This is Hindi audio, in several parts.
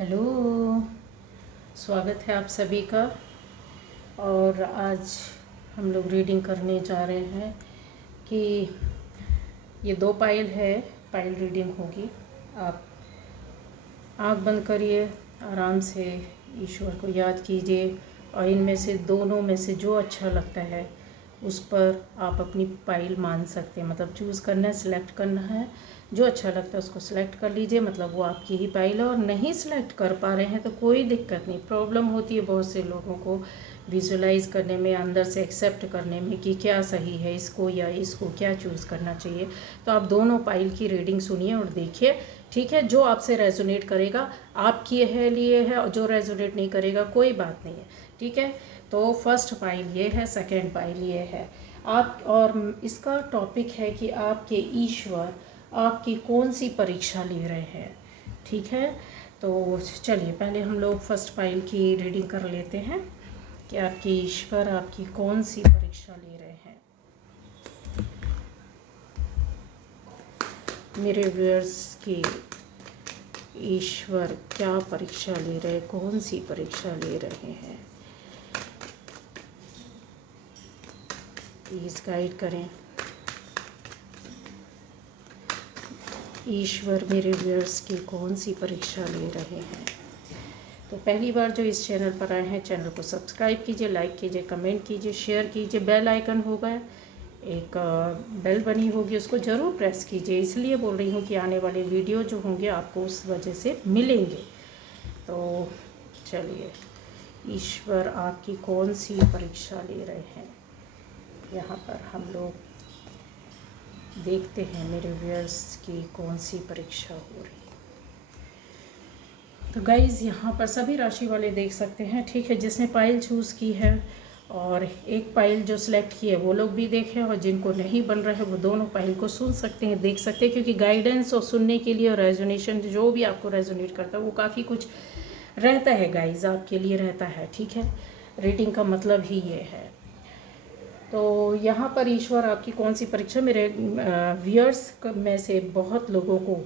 हेलो, स्वागत है आप सभी का। और आज हम लोग रीडिंग करने जा रहे हैं कि ये 2 पाइल है। पाइल रीडिंग होगी। आप आंख बंद करिए, आराम से ईश्वर को याद कीजिए और इनमें से दोनों में से जो अच्छा लगता है उस पर आप अपनी पाइल मान सकते हैं। मतलब चूज़ करना है, सिलेक्ट करना है, जो अच्छा लगता है उसको सिलेक्ट कर लीजिए। मतलब वो आपकी ही पाइल है। और नहीं सिलेक्ट कर पा रहे हैं तो कोई दिक्कत नहीं। प्रॉब्लम होती है बहुत से लोगों को विजुलाइज करने में, अंदर से एक्सेप्ट करने में कि क्या सही है, इसको या इसको क्या चूज़ करना चाहिए। तो आप दोनों पाइल की रीडिंग सुनिए और देखिए, ठीक है। जो आपसे रेजोनेट करेगा आपके है लिए है, और जो रेजोनेट नहीं करेगा कोई बात नहीं है, ठीक है। तो फर्स्ट पाइल ये है, सेकंड पाइल ये है आप। और इसका टॉपिक है कि आपके ईश्वर आपकी कौन सी परीक्षा ले रहे हैं, ठीक है। तो चलिए पहले हम लोग फर्स्ट पाइल की रीडिंग कर लेते हैं कि आपके ईश्वर आपकी कौन सी परीक्षा ले रहे हैं। मेरे व्यूअर्स की ईश्वर क्या परीक्षा ले रहे हैं, कौन सी परीक्षा ले रहे हैं, प्लीज़ गाइड करें। ईश्वर मेरे व्यूअर्स की कौन सी परीक्षा ले रहे हैं। तो पहली बार जो इस चैनल पर आए हैं, चैनल को सब्सक्राइब कीजिए, लाइक कीजिए, कमेंट कीजिए, शेयर कीजिए। बेल आइकन होगा, एक बेल बनी होगी, उसको ज़रूर प्रेस कीजिए। इसलिए बोल रही हूँ कि आने वाले वीडियो जो होंगे आपको उस वजह से मिलेंगे। तो चलिए, ईश्वर आपकी कौन सी परीक्षा ले रहे हैं, यहाँ पर हम लोग देखते हैं मेरे व्यूअर्स की कौन सी परीक्षा हो रही है। तो गाइज़ यहाँ पर सभी राशि वाले देख सकते हैं, ठीक है। जिसने पाइल चूज़ की है और एक पाइल जो सिलेक्ट की है वो लोग भी देखें, और जिनको नहीं बन रहा है वो दोनों पाइल को सुन सकते हैं, देख सकते हैं। क्योंकि गाइडेंस और सुनने के लिए और रेजोनेशन जो भी आपको रेजोनेट करता है वो काफ़ी कुछ रहता है गाइज़, आपके लिए रहता है, ठीक है। रीडिंग का मतलब ही ये है। तो यहाँ पर ईश्वर आपकी कौन सी परीक्षा, मेरे व्यूअर्स में से बहुत लोगों को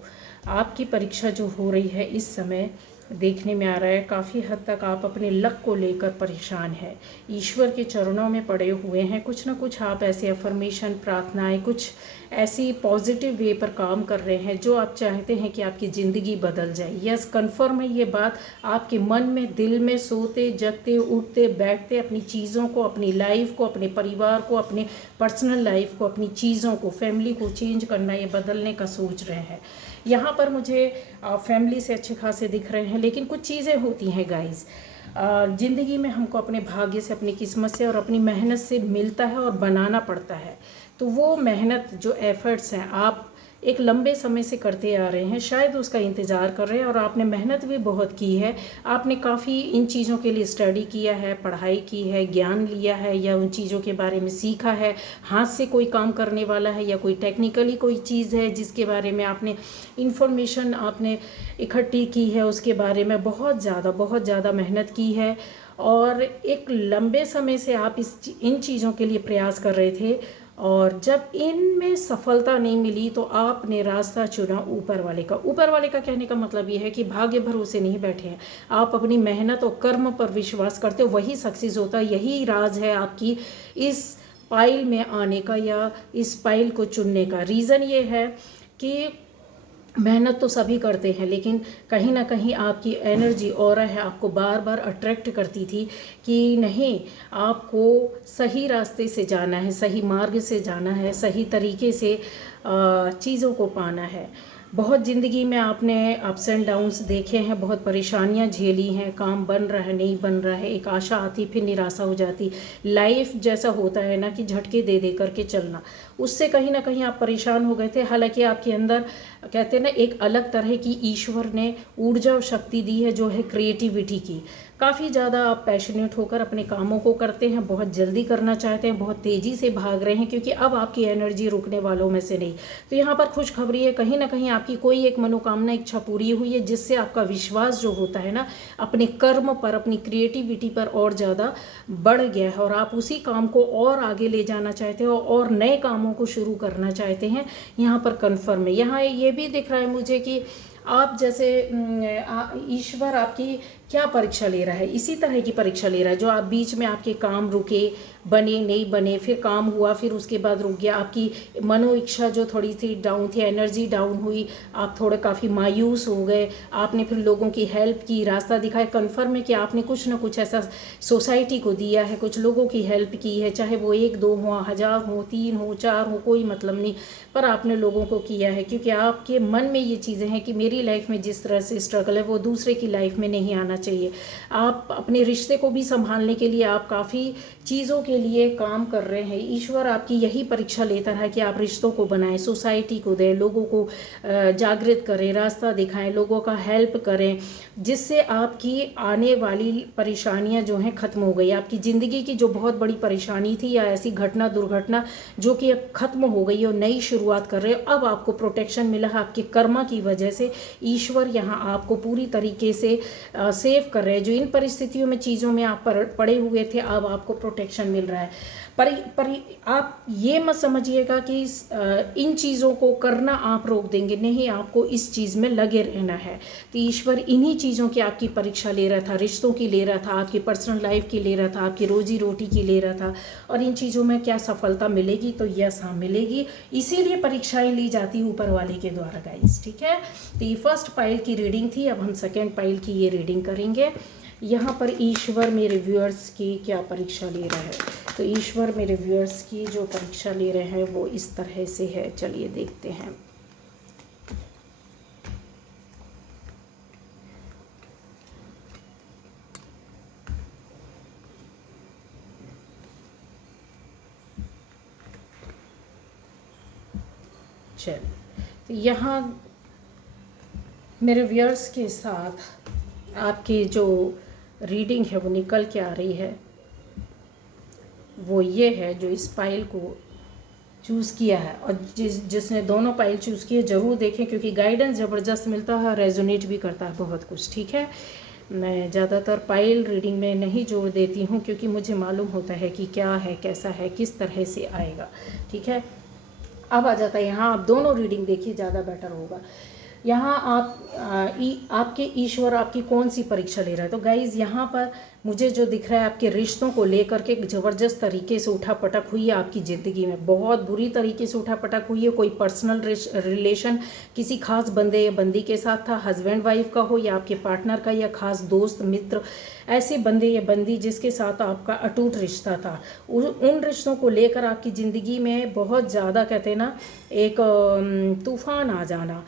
आपकी परीक्षा जो हो रही है इस समय देखने में आ रहा है। काफ़ी हद तक आप अपने लक को लेकर परेशान हैं, ईश्वर के चरणों में पड़े हुए हैं। कुछ ना कुछ आप ऐसे अफर्मेशन, प्रार्थनाएं, कुछ ऐसी पॉजिटिव वे पर काम कर रहे हैं जो आप चाहते हैं कि आपकी ज़िंदगी बदल जाए। यस, कन्फर्म है ये बात। आपके मन में, दिल में, सोते जगते, उठते बैठते अपनी चीज़ों को, अपनी लाइफ को, अपने परिवार को, अपने पर्सनल लाइफ को, अपनी चीज़ों को, फैमिली को चेंज करना, ये बदलने का सोच रहे हैं। यहाँ पर मुझे फैमिली से अच्छे खासे दिख रहे हैं। लेकिन कुछ चीज़ें होती हैं गाइस, ज़िंदगी में हमको अपने भाग्य से, अपनी किस्मत से और अपनी मेहनत से मिलता है और बनाना पड़ता है। तो वो मेहनत, जो एफ़र्ट्स हैं, आप एक लंबे समय से करते आ रहे हैं, शायद उसका इंतज़ार कर रहे हैं। और आपने मेहनत भी बहुत की है, आपने काफ़ी इन चीज़ों के लिए स्टडी किया है, पढ़ाई की है, ज्ञान लिया है, या उन चीज़ों के बारे में सीखा है। हाथ से कोई काम करने वाला है या कोई टेक्निकली कोई चीज़ है जिसके बारे में आपने इंफॉर्मेशन आपने इकट्ठी की है, उसके बारे में बहुत ज़्यादा मेहनत की है। और एक लंबे समय से आप इन चीज़ों के लिए प्रयास कर रहे थे, और जब इनमें सफलता नहीं मिली तो आपने रास्ता चुना ऊपर वाले का। ऊपर वाले का कहने का मतलब ये है कि भाग्य भरोसे नहीं बैठे हैं, आप अपनी मेहनत और कर्म पर विश्वास करते हो, वही सक्सेस होता है। यही राज है आपकी इस पाइल में आने का या इस पाइल को चुनने का। रीज़न ये है कि मेहनत तो सभी करते हैं, लेकिन कहीं ना कहीं आपकी एनर्जी ऑरा है, आपको बार बार अट्रैक्ट करती थी कि नहीं, आपको सही रास्ते से जाना है, सही मार्ग से जाना है, सही तरीके से चीज़ों को पाना है। बहुत ज़िंदगी में आपने अप्स एंड डाउन्स देखे हैं, बहुत परेशानियां झेली हैं। काम बन रहा है, नहीं बन रहा है, एक आशा आती, फिर निराशा हो जाती। लाइफ जैसा होता है ना कि झटके दे दे करके चलना, उससे कहीं ना कहीं आप परेशान हो गए थे। हालांकि आपके अंदर कहते हैं ना, एक अलग तरह की ईश्वर ने ऊर्जा और शक्ति दी है, जो है क्रिएटिविटी की। काफ़ी ज़्यादा आप पैशनेट होकर अपने कामों को करते हैं, बहुत जल्दी करना चाहते हैं, बहुत तेज़ी से भाग रहे हैं, क्योंकि अब आपकी एनर्जी रुकने वालों में से नहीं। तो यहाँ पर खुशखबरी है, कहीं ना कहीं आपकी कोई एक मनोकामना, इच्छा पूरी हुई है, जिससे आपका विश्वास जो होता है ना अपने कर्म पर, अपनी क्रिएटिविटी पर और ज़्यादा बढ़ गया है, और आप उसी काम को और आगे ले जाना चाहते हो और नए कामों को शुरू करना चाहते हैं। यहाँ पर कन्फर्म है। यहाँ ये भी दिख रहा है मुझे कि आप जैसे ईश्वर आपकी क्या परीक्षा ले रहा है, इसी तरह की परीक्षा ले रहा है। जो आप बीच में आपके काम रुके, बने नहीं बने, फिर काम हुआ, फिर उसके बाद रुक गया, आपकी मनो इच्छा जो थोड़ी सी डाउन थी, एनर्जी डाउन हुई, आप थोड़े काफ़ी मायूस हो गए, आपने फिर लोगों की हेल्प की, रास्ता दिखाया, कन्फर्म है कि आपने कुछ ना कुछ ऐसा सोसाइटी को दिया है, कुछ लोगों की हेल्प की है, चाहे वो 1-2 हो, 1000 हो, 3 हो, 4 हो, कोई मतलब नहीं, पर आपने लोगों को किया है। क्योंकि आपके मन में ये चीज़ें हैं कि मेरी लाइफ में जिस तरह से स्ट्रगल है वो दूसरे की लाइफ में नहीं आना चाहिए। आप अपने रिश्ते को भी संभालने के लिए आप काफ़ी चीज़ों के लिए काम कर रहे हैं। ईश्वर आपकी यही परीक्षा लेता है कि आप रिश्तों को बनाएं, सोसाइटी को दें, लोगों को जागृत करें, रास्ता दिखाएं, लोगों का हेल्प करें, जिससे आपकी आने वाली परेशानियां जो हैं ख़त्म हो गई। आपकी ज़िंदगी की जो बहुत बड़ी परेशानी थी या ऐसी घटना दुर्घटना जो कि अब ख़त्म हो गई और नई शुरुआत कर रहे हो, अब आपको प्रोटेक्शन मिला है आपके कर्मा की वजह से। ईश्वर यहाँ आपको पूरी तरीके से सेव कर रहे हैं। जो इन परिस्थितियों में चीज़ों में आप पड़े हुए थे, अब आपको प्रोटेक्शन मिल रहा है। पर आप ये मत समझिएगा कि इन चीज़ों को करना आप रोक देंगे, नहीं, आपको इस चीज़ में लगे रहना है। तो ईश्वर इन्हीं चीज़ों की आपकी परीक्षा ले रहा था, रिश्तों की ले रहा था, आपकी पर्सनल लाइफ की ले रहा था, आपकी रोजी रोटी की ले रहा था। और इन चीज़ों में क्या सफलता मिलेगी, तो यस हाँ मिलेगी। इसीलिए परीक्षाएं ली जाती ऊपर वाले के द्वारा गाइस, ठीक है। तो ये फर्स्ट पाइल की रीडिंग थी, अब हम सेकेंड पाइल की ये रीडिंग करेंगे। यहाँ पर ईश्वर मेरे व्यूअर्स की क्या परीक्षा ले रहा है, तो ईश्वर मेरे व्यूअर्स की जो परीक्षा ले रहे हैं वो इस तरह से है। चलिए देखते हैं। चलिए, तो यहाँ मेरे व्यूअर्स के साथ आपकी जो रीडिंग है वो निकल के आ रही है, वो ये है जो इस पाइल को चूज़ किया है। और जिसने दोनों पाइल चूज़ किए ज़रूर देखें, क्योंकि गाइडेंस ज़बरदस्त मिलता है, रेजोनेट भी करता है बहुत कुछ, ठीक है। मैं ज़्यादातर पाइल रीडिंग में नहीं जोड़ देती हूँ, क्योंकि मुझे मालूम होता है कि क्या है, कैसा है, किस तरह से आएगा, ठीक है। अब आ जाता है यहाँ, आप दोनों रीडिंग देखिए, ज़्यादा बेटर होगा। यहाँ आपके ईश्वर आपकी कौन सी परीक्षा ले रहा है। तो गाइज़ यहाँ पर मुझे जो दिख रहा है, आपके रिश्तों को लेकर के ज़बरदस्त तरीके से उठापटक हुई है आपकी ज़िंदगी में, बहुत बुरी तरीके से उठापटक हुई है। कोई पर्सनल रिलेशन किसी खास बंदे या बंदी के साथ था, हस्बैंड वाइफ का हो या आपके पार्टनर का, या खास दोस्त मित्र, ऐसे बंदे या बंदी जिसके साथ आपका अटूट रिश्ता था। उन रिश्तों को लेकर आपकी ज़िंदगी में बहुत ज़्यादा, कहते हैं ना, एक तूफान आ जाना।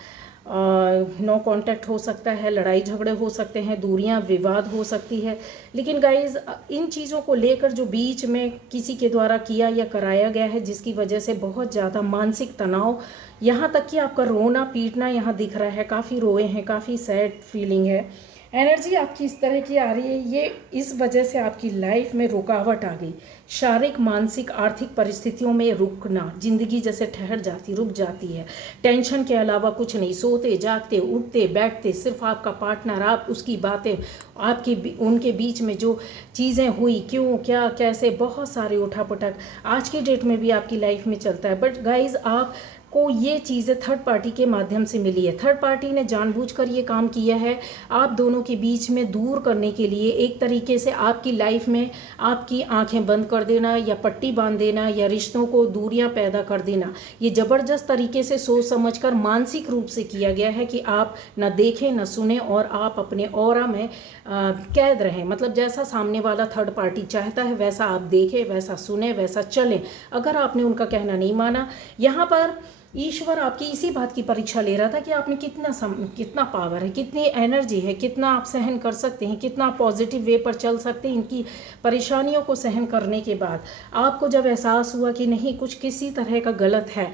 नो कांटेक्ट हो सकता है, लड़ाई झगड़े हो सकते हैं, दूरियां, विवाद हो सकती है। लेकिन गाइज इन चीज़ों को लेकर जो बीच में किसी के द्वारा किया या कराया गया है, जिसकी वजह से बहुत ज़्यादा मानसिक तनाव, यहाँ तक कि आपका रोना पीटना यहाँ दिख रहा है, काफ़ी रोए हैं, काफ़ी सैड फीलिंग है। एनर्जी आपकी इस तरह की आ रही है, ये इस वजह से आपकी लाइफ में रुकावट आ गई। शारीरिक, मानसिक, आर्थिक परिस्थितियों में रुकना, जिंदगी जैसे ठहर जाती, रुक जाती है। टेंशन के अलावा कुछ नहीं, सोते जागते उठते बैठते सिर्फ आपका पार्टनर, आप उसकी बातें, आपकी उनके बीच में जो चीज़ें हुई, क्यों, क्या, कैसे, बहुत सारे उठापटक आज की डेट में भी आपकी लाइफ में चलता है। बट गाइज आप को ये चीज़ें थर्ड पार्टी के माध्यम से मिली है। थर्ड पार्टी ने जानबूझकर ये काम किया है आप दोनों के बीच में दूर करने के लिए, एक तरीके से आपकी लाइफ में आपकी आंखें बंद कर देना या पट्टी बांध देना या रिश्तों को दूरियां पैदा कर देना। ये ज़बरदस्त तरीके से सोच समझकर मानसिक रूप से किया गया है कि आप न देखें न सुने और आप अपने ऑरा में कैद रहें। मतलब जैसा सामने वाला थर्ड पार्टी चाहता है वैसा आप देखें, वैसा सुने, वैसा चलें। अगर आपने उनका कहना नहीं माना, यहाँ पर ईश्वर आपकी इसी बात की परीक्षा ले रहा था कि आप में कितना पावर है, कितनी एनर्जी है, कितना आप सहन कर सकते हैं, कितना पॉजिटिव वे पर चल सकते हैं। इनकी परेशानियों को सहन करने के बाद आपको जब एहसास हुआ कि नहीं, कुछ किसी तरह का गलत है,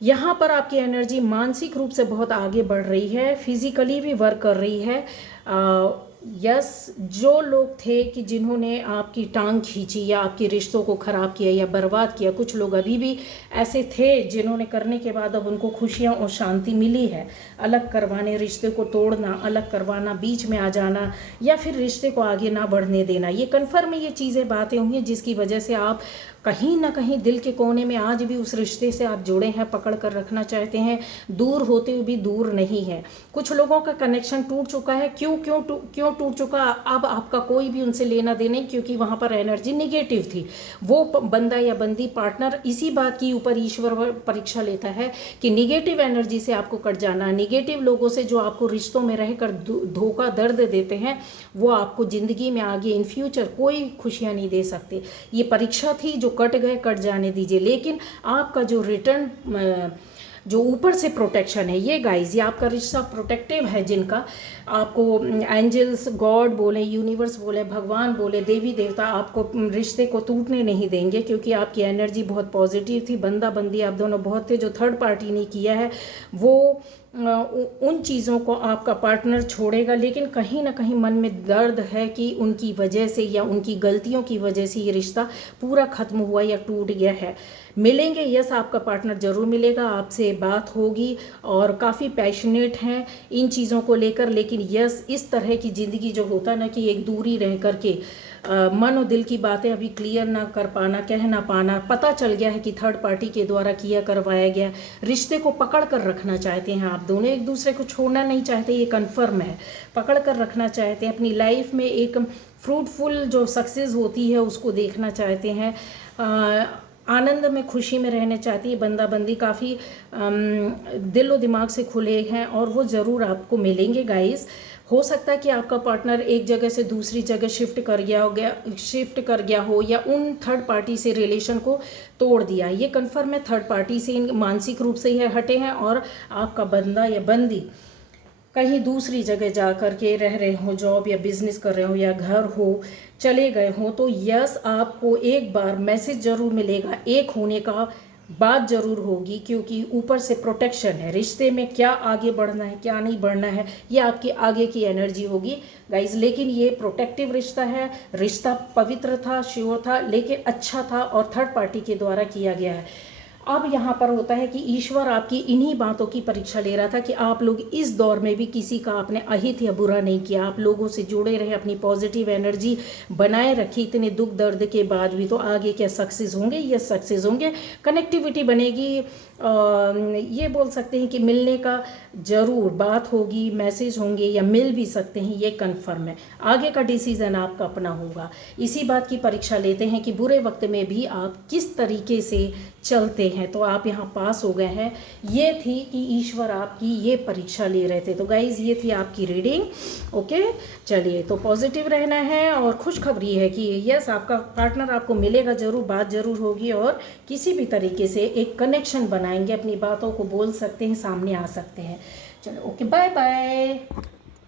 यहाँ पर आपकी एनर्जी मानसिक रूप से बहुत आगे बढ़ रही है, फिजिकली भी वर्क कर रही है। यस, जो लोग थे कि जिन्होंने आपकी टांग खींची या आपके रिश्तों को ख़राब किया या बर्बाद किया, कुछ लोग अभी भी ऐसे थे जिन्होंने करने के बाद अब उनको खुशियाँ और शांति मिली है। अलग करवाने, रिश्ते को तोड़ना, अलग करवाना, बीच में आ जाना या फिर रिश्ते को आगे ना बढ़ने देना, ये कन्फर्म ये चीज़ें बातें हुई हैं जिसकी वजह से आप कहीं ना कहीं दिल के कोने में आज भी उस रिश्ते से आप जुड़े हैं, पकड़ कर रखना चाहते हैं, दूर होते हुए भी दूर नहीं है। कुछ लोगों का कनेक्शन टूट चुका है। क्यों टूट चुका? अब आपका कोई भी उनसे लेना देना नहीं, क्योंकि वहाँ पर एनर्जी निगेटिव थी। वो बंदा या बंदी पार्टनर इसी बात की ऊपर ईश्वर परीक्षा लेता है कि निगेटिव एनर्जी से आपको कट जाना, निगेटिव लोगों से जो आपको रिश्तों में रहकर धोखा दर्द देते हैं, वो आपको ज़िंदगी में आगे इन फ्यूचर कोई खुशियाँ नहीं दे सकते। ये परीक्षा थी, जो कट गए कट जाने दीजिए। लेकिन आपका जो रिटर्न, जो ऊपर से प्रोटेक्शन है, ये गाइस, ये आपका रिश्ता प्रोटेक्टिव है। जिनका आपको एंजल्स, गॉड बोले, यूनिवर्स बोले, भगवान बोले, देवी देवता आपको रिश्ते को टूटने नहीं देंगे, क्योंकि आपकी एनर्जी बहुत पॉजिटिव थी। बंदा बंदी आप दोनों बहुत थे। जो थर्ड पार्टी ने किया है वो उन चीज़ों को आपका पार्टनर छोड़ेगा, लेकिन कहीं ना कहीं मन में दर्द है कि उनकी वजह से या उनकी गलतियों की वजह से ये रिश्ता पूरा ख़त्म हुआ या टूट गया है। मिलेंगे, यस, आपका पार्टनर ज़रूर मिलेगा, आपसे बात होगी और काफ़ी पैशनेट हैं इन चीज़ों को लेकर। लेकिन यस, इस तरह की ज़िंदगी जो होता ना कि एक दूरी रह कर के मन और दिल की बातें अभी क्लियर ना कर पाना, कह ना पाना, पता चल गया है कि थर्ड पार्टी के द्वारा किया करवाया गया, रिश्ते को पकड़ कर रखना चाहते हैं आप दोनों, एक दूसरे को छोड़ना नहीं चाहते, ये कन्फर्म है। पकड़ कर रखना चाहते हैं, अपनी लाइफ में एक फ्रूटफुल जो सक्सेस होती है उसको देखना चाहते हैं, आनंद में, खुशी में रहना चाहती है। बंदा बंदी काफ़ी दिल और दिमाग से खुले हैं और वो ज़रूर आपको मिलेंगे गाइस। हो सकता है कि आपका पार्टनर एक जगह से दूसरी जगह शिफ्ट कर गया हो या उन थर्ड पार्टी से रिलेशन को तोड़ दिया। ये कन्फर्म है, थर्ड पार्टी से मानसिक रूप से ये हटे हैं और आपका बंदा या बंदी कहीं दूसरी जगह जा कर के रह रहे हो, जॉब या बिजनेस कर रहे हो या घर हो, चले गए हो, तो यस, आपको एक बार मैसेज ज़रूर मिलेगा, एक होने का बात ज़रूर होगी, क्योंकि ऊपर से प्रोटेक्शन है। रिश्ते में क्या आगे बढ़ना है, क्या नहीं बढ़ना है, ये आपकी आगे की एनर्जी होगी गाइज। लेकिन ये प्रोटेक्टिव रिश्ता है, रिश्ता पवित्र था, श्योर था, लेकिन अच्छा था और थर्ड पार्टी के द्वारा किया गया है। अब यहाँ पर होता है कि ईश्वर आपकी इन्हीं बातों की परीक्षा ले रहा था कि आप लोग इस दौर में भी किसी का आपने अहित या बुरा नहीं किया, आप लोगों से जुड़े रहे, अपनी पॉजिटिव एनर्जी बनाए रखी इतने दुख दर्द के बाद भी। तो आगे क्या सक्सेस होंगे? ये सक्सेस होंगे, कनेक्टिविटी बनेगी, ये बोल सकते हैं कि मिलने का ज़रूर बात होगी, मैसेज होंगे या मिल भी सकते हैं, ये कन्फर्म है। आगे का डिसीज़न आपका अपना होगा। इसी बात की परीक्षा लेते हैं कि बुरे वक्त में भी आप किस तरीके से चलते हैं। तो आप यहाँ पास हो गए हैं। ये थी कि ईश्वर आपकी ये परीक्षा ले रहे थे। तो गाइज़, ये थी आपकी रीडिंग। ओके, चलिए, तो पॉजिटिव रहना है और खुशखबरी है कि यस, आपका पार्टनर आपको मिलेगा ज़रूर, बात ज़रूर होगी और किसी भी तरीके से एक कनेक्शन बनाएंगे, अपनी बातों को बोल सकते हैं, सामने आ सकते हैं। चलो, ओके, बाय बाय।